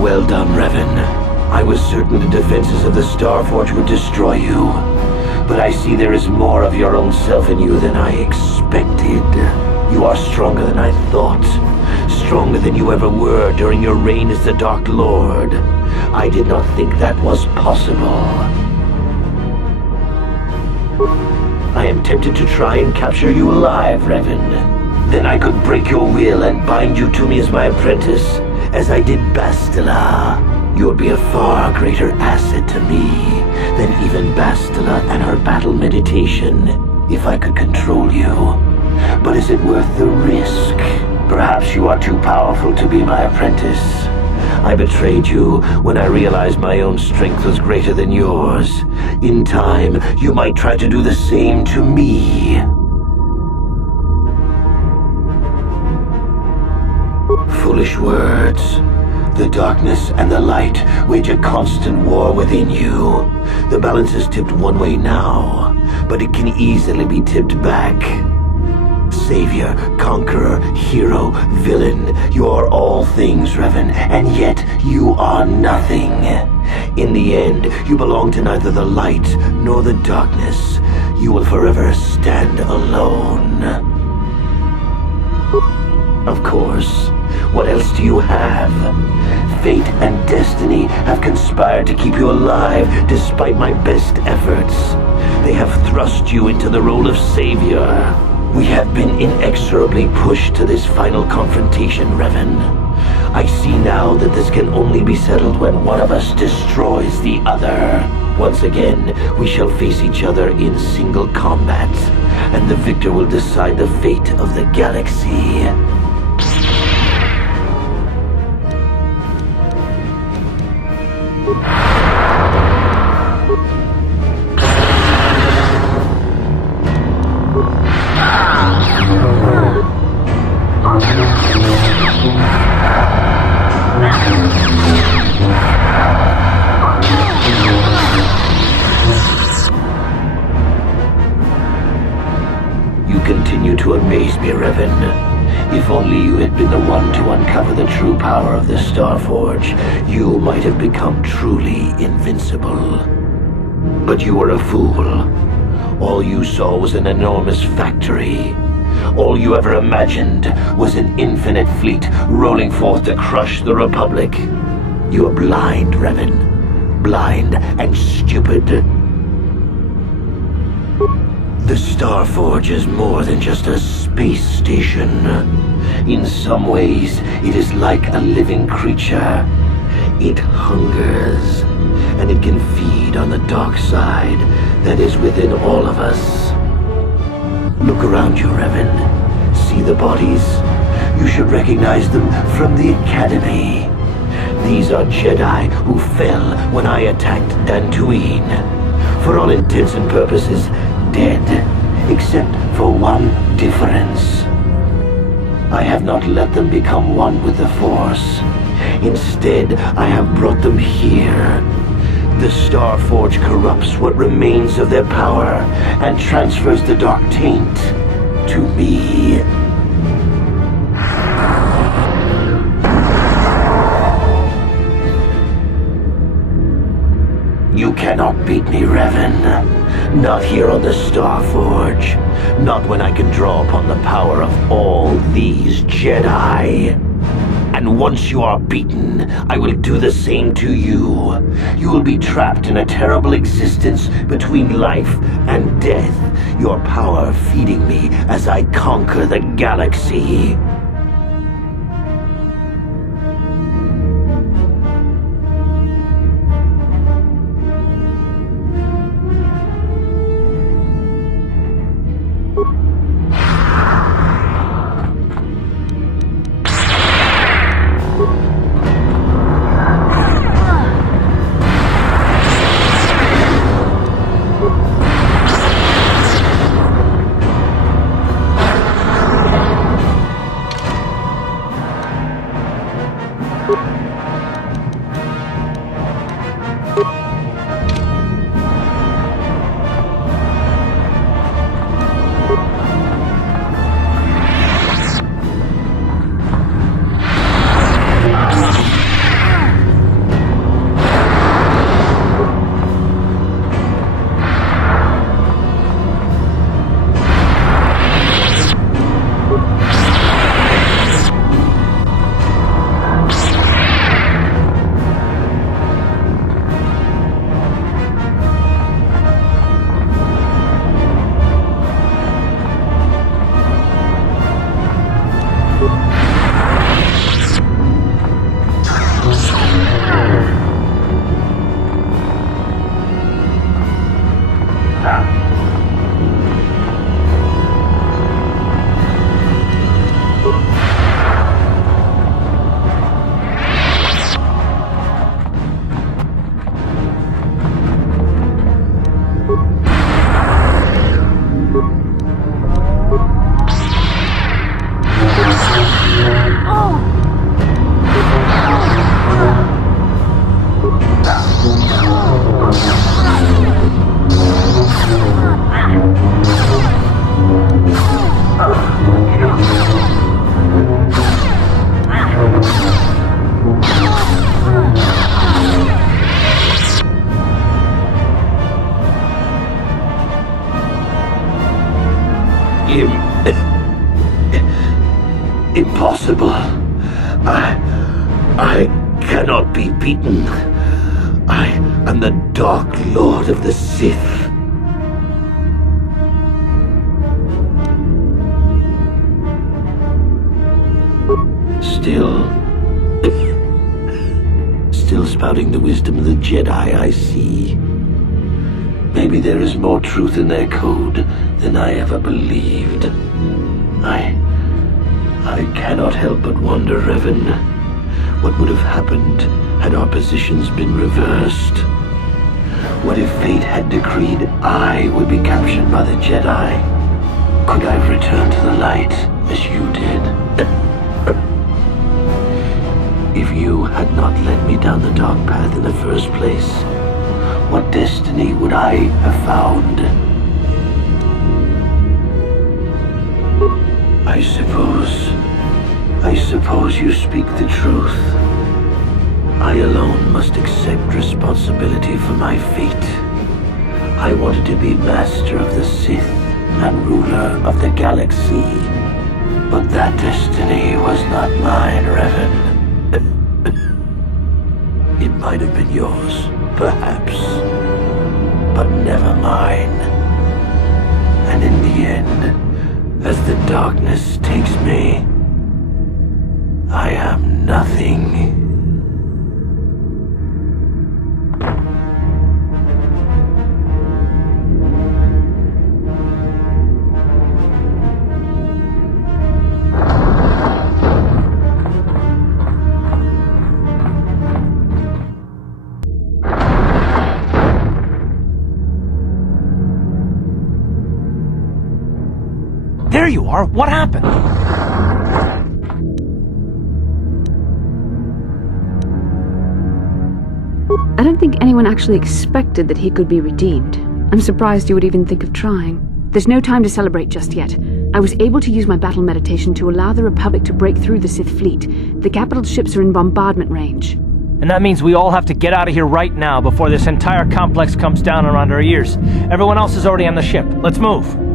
Well done, Revan. I was certain the defenses of the Starforge would destroy you. But I see there is more of your own self in you than I expected. You are stronger than I thought. Stronger than you ever were during your reign as the Dark Lord. I did not think that was possible. I am tempted to try and capture you alive, Revan. Then I could break your will and bind you to me as my apprentice, as I did Bastila. You would be a far greater asset to me than even Bastila and her battle meditation, if I could control you. But is it worth the risk? Perhaps you are too powerful to be my apprentice. I betrayed you when I realized my own strength was greater than yours. In time, you might try to do the same to me. Foolish words. The darkness and the light wage a constant war within you. The balance is tipped one way now, but it can easily be tipped back. Savior, conqueror, hero, villain, you are all things, Revan, and yet you are nothing. In the end, you belong to neither the light nor the darkness. You will forever stand alone. Of course. What else do you have? Fate and destiny have conspired to keep you alive despite my best efforts. They have thrust you into the role of savior. We have been inexorably pushed to this final confrontation, Revan. I see now that this can only be settled when one of us destroys the other. Once again, we shall face each other in single combat, and the victor will decide the fate of the galaxy. You continue to amaze me, Revan. If only you had been the one to uncover the true power of the Starforge, you might have become truly invincible. But you were a fool. All you saw was an enormous factory. All you ever imagined was an infinite fleet rolling forth to crush the Republic. You are blind, Revan. Blind and stupid. The Starforge is more than just a space station. In some ways, it is like a living creature. It hungers, and it can feed on the dark side that is within all of us. Look around you, Revan. See the bodies? You should recognize them from the Academy. These are Jedi who fell when I attacked Dantooine. For all intents and purposes, dead, except for one difference. I have not let them become one with the Force. Instead, I have brought them here. The Starforge corrupts what remains of their power and transfers the dark taint to me. You cannot beat me, Revan. Not here on the Starforge. Not when I can draw upon the power of all these Jedi. And once you are beaten, I will do the same to you. You will be trapped in a terrible existence between life and death, your power feeding me as I conquer the galaxy. Impossible. I cannot be beaten. I am the Dark Lord of the Sith. Still spouting the wisdom of the Jedi, I see. Maybe there is more truth in their code than I ever believed. I cannot help but wonder, Revan, what would have happened had our positions been reversed? What if fate had decreed I would be captured by the Jedi? Could I return to the light as you did? If you had not led me down the dark path in the first place, what destiny would I have found? I suppose you speak the truth. I alone must accept responsibility for my fate. I wanted to be master of the Sith and ruler of the galaxy. But that destiny was not mine, Revan. It might have been yours, perhaps, but never mine. And in the end, as the darkness takes me, I am nothing. There you are! What happened? I don't think anyone actually expected that he could be redeemed. I'm surprised you would even think of trying. There's no time to celebrate just yet. I was able to use my battle meditation to allow the Republic to break through the Sith fleet. The capital's ships are in bombardment range. And that means we all have to get out of here right now before this entire complex comes down around our ears. Everyone else is already on the ship. Let's move.